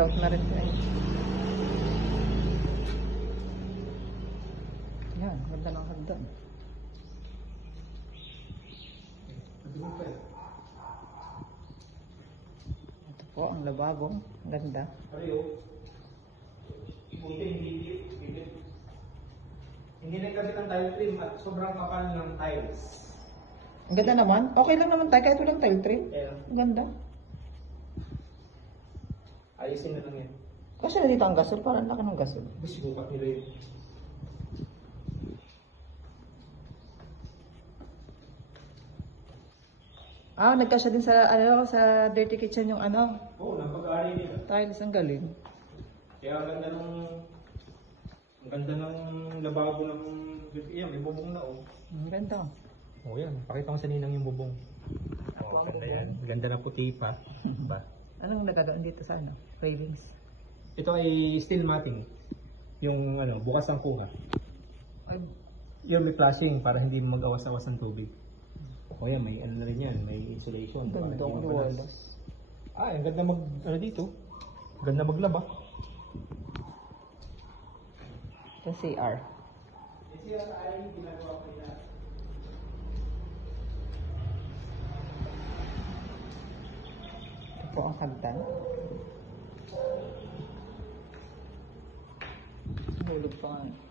drought na rin. Yan, ganda ng hagdan. Ito po ang lababo. Ganda. Hindi nagkabit ang tile trim at sobrang kapal ng tiles. Ang ganda naman. Okay lang naman tayo kahit walang tile trim. Yeah. Ang ganda. Ayusin na lang yan. Kasi na dito ang gasol. Parang laki ng gasol. Gusto bukat nila yun. Ah, nagkasya din sa sa dirty kitchen yung Oo, napag-aari nila. tiles. Ang galing. Kaya ang ganda ng lababo ng yan, may bubong na oh. Ang ganda. Oh yan, pakita ko sa ninang yung bubong. Ako ang Ganda bubong. yan. Ganda na puti pa. Ba? Anong nagagawin dito sa railings? Ito ay steel matting. Yung bukas ang kuha. Ay, Yung may flashing para hindi mag-awas-awas ng tubig. O yan, may na rin yan, may insulation. ang ganda ang walas. Ang ganda dito. Ganda maglaba. Sa CR. Yung CR ay ginagawa ko na. Ito po ang hagdan. Hulog pa nga.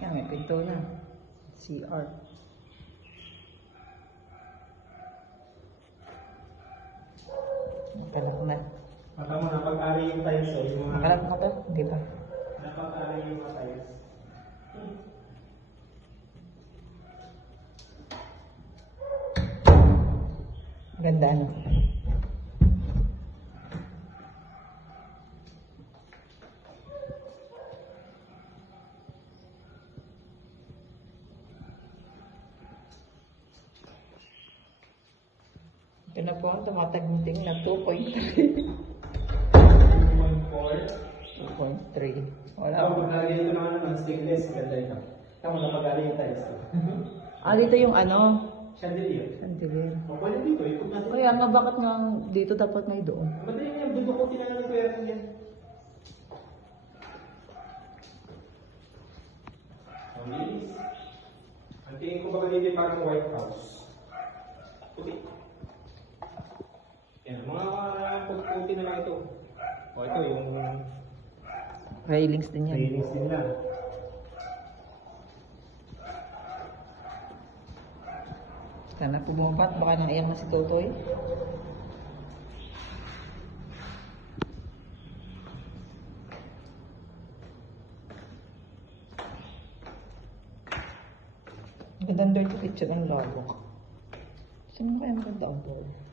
Yan, may pinto na. CR. Makalak na. Mata mo, napag-ari yung tiles o yung mga... Makalak na to? Hindi pa. Napag-ari yung mga tiles. Ganda Ito na po ang tumatagunting na 2.3. 2.3. Wala. Pag-ari ito naman stainless, ganda ito. Tama, napag-ari yung tiles. Dito yung Chandelier. chandelier. O, pwede dito. Ikot natin. Kaya nga bakit nga dito dapat may doon? Madali na yan. Dudukutin na lang ng pera yan. Ang linis. Ang tingin ko baka dito parang White House. Puti. Yan. Mga puti na lang ito. O, ito yung Railings din yan. railings din lang. Sana po bumabat. Baka nang iyak na si Totoy. Gandang dirty kitchen ang labo. Saan mo kaya maganda ang board?